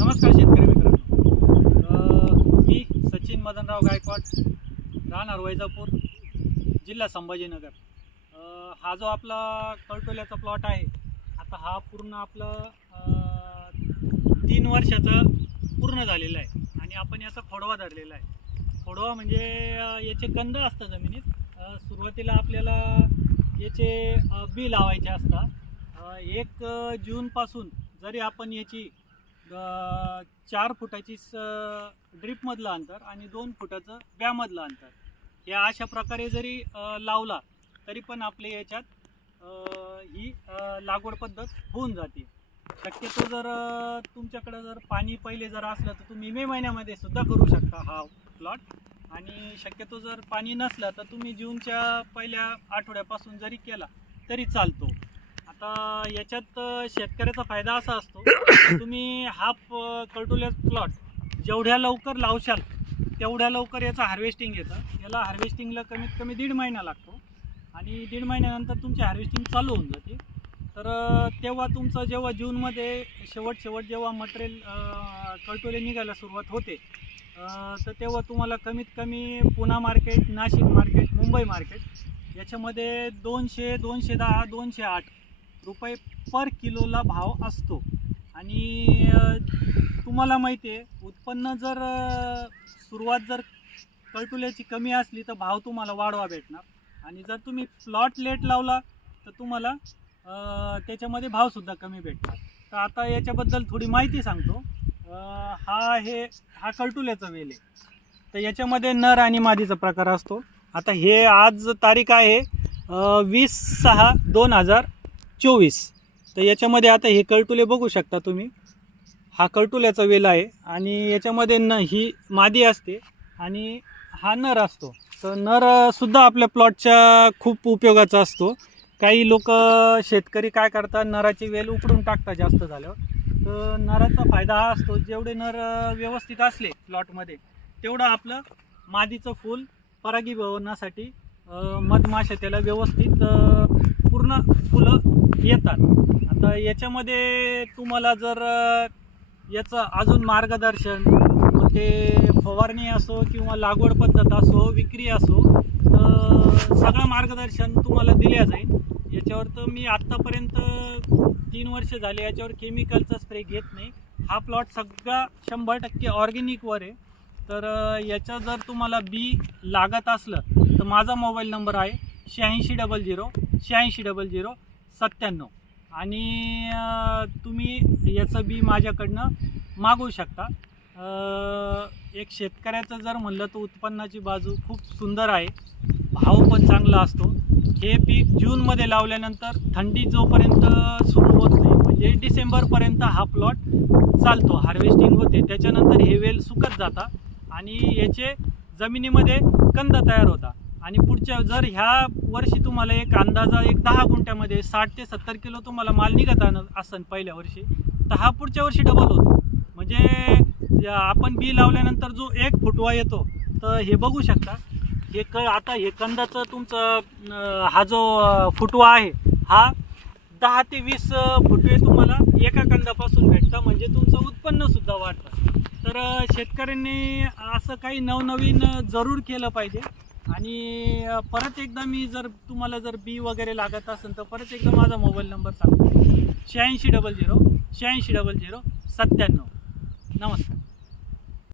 नमस्कार शेतकरी मित्रांनो, मी सचिन मदनराव गायकवाड, राहणार वैजापूर, जिल्हा संभाजीनगर। हा जो आपला कळटोल्याचा प्लॉट आहे, आता हा पूर्ण आपलं 3 वर्षाचा पूर्ण झालेला आहे आणि आपण याचा खोडवा धरलेला आहे। खोडवा म्हणजे याचे कंद असतात जमिनीत। सुरुवातीला आपल्याला याचे बी लावायचे असतात। 1 जूनपासून जरी आपण याची 4 फुटाची ड्रीपमधलं अंतर आणि 2 फुटाचं ब्यामधलं अंतर या अशा प्रकारे जरी लावला तरी पण आपल्या याच्यात ही लागवड पद्धत होऊन जाते। शक्यतो जर तुमच्याकडे जर पाणी पहिले जर असलं तर तुम्ही मे महिन्यामध्ये सुद्धा करू शकता हा प्लॉट, आणि शक्यतो जर पाणी नसलं तर तुम्ही जूनच्या पहिल्या आठवड्यापासून जरी केला तरी चालतो। आता याच्यात शेतकऱ्याचा फायदा असा असतो, तुम्ही हा कळटोल्याचा प्लॉट जेवढ्या लवकर लावशाल तेवढ्या लवकर याचं हार्वेस्टिंग येतं। याला हार्वेस्टिंगला कमीत कमी 1.5 महिना लागतो आणि 1.5 महिन्यानंतर तुमची हार्वेस्टिंग चालू होऊन जाते। तर तेव्हा तुमचं जेव्हा जूनमध्ये शेवट जेव्हा मटेरियल कळटोले निघायला सुरुवात होते, तर तेव्हा तुम्हाला कमीत कमी Pune market, Nashik market, Mumbai market याच्यामध्ये 200, 210, 208 रुपये पर किलोला भाव असतो। आणि तुम्हाला माहिती आहे, उत्पन्न जर सुरुवात जर कळटोल्याची कमी असली तर भाव तुम्हाला वाढवा भेटणार, आणि जर तुम्ही प्लॉट लेट लावला तर तुम्हाला त्याच्यामध्ये भावसुद्धा कमी भेटणार। तर आता याच्याबद्दल थोडी माहिती सांगतो। हा कळटोल्याचा वेल आहे, तर याच्यामध्ये नर आणि मादीचा प्रकार असतो। आता हे आज तारीख आहे 20/6/2024। तर याच्यामध्ये आता हे कळटोले बघू शकता तुम्ही, हा कळटोल्याचा वेल आहे आणि याच्यामध्ये ही मादी असते आणि हा नर असतो। तर नरसुद्धा आपल्या प्लॉटच्या खूप उपयोगाचा असतो। काही लोक शेतकरी काय करतात, नराची वेल उकडून टाकतात जास्त झाल्यावर। तर नराचा फायदा हा असतो, जेवढे नर व्यवस्थित असले प्लॉटमध्ये तेवढं आपलं मादीचं फूल परागीभवनासाठी मधमाशा त्याला व्यवस्थित पूर्ण फुलं येतात। आता याच्यामध्ये तुम्हाला जर याचं अजून मार्गदर्शन, मग ते फवारणी असो किंवा लागवड पद्धत असो, विक्री असो, तर सगळं मार्गदर्शन तुम्हाला दिल्या जाईल याच्यावर। तर मी आत्तापर्यंत 3 वर्ष झाले याच्यावर केमिकलचा स्प्रे घेत नाही। हा प्लॉट सगळा 100% ऑर्गॅनिकवर आहे। तर याचं जर तुम्हाला बी लागत असलं तर माझा मोबाईल नंबर आहे 8600 8600 97, आणि तुम्ही याचं बी माझ्याकडनं मागवू शकता। एक शेतकऱ्याचं जर म्हणलं तर उत्पन्नाची बाजू खूप सुंदर आहे, भाव पण चांगला असतो। हे पीक जूनमध्ये लावल्यानंतर थंडी जोपर्यंत सुरू होत नाही, म्हणजे डिसेंबरपर्यंत हा प्लॉट चालतो, हार्वेस्टिंग होते, त्याच्यानंतर हे वेल सुकत जातात आणि याचे जमिनीमध्ये कंद तयार होतात। आणि पुढच्या जर ह्या वर्षी तुम्हाला एक अंदाजा 10 गुंठ्यामध्ये 60 ते 70 किलो तुम्हाला माल निघत असेल पहिल्या वर्षी, तर हा पुढच्या वर्षी डबल होतो। म्हणजे आपण बी लावल्यानंतर जो 1 फुटवा येतो, तर हे बघू शकता, हे आता हे कंदाचं तुमचं हा जो फुटवा आहे हा 10 ते 20 फुटवे तुम्हाला एका कंदापासून भेटतं, म्हणजे तुमचं उत्पन्नसुद्धा वाढतं। तर शेतकऱ्यांनी असं काही नवनवीन जरूर केलं पाहिजे। आणि परत एकदा मी जर तुम्हाला जर बी वगैरे लागत असेल तर परत एकदा माझा मोबाईल नंबर सांगतो 8600 8600 97। नमस्कार।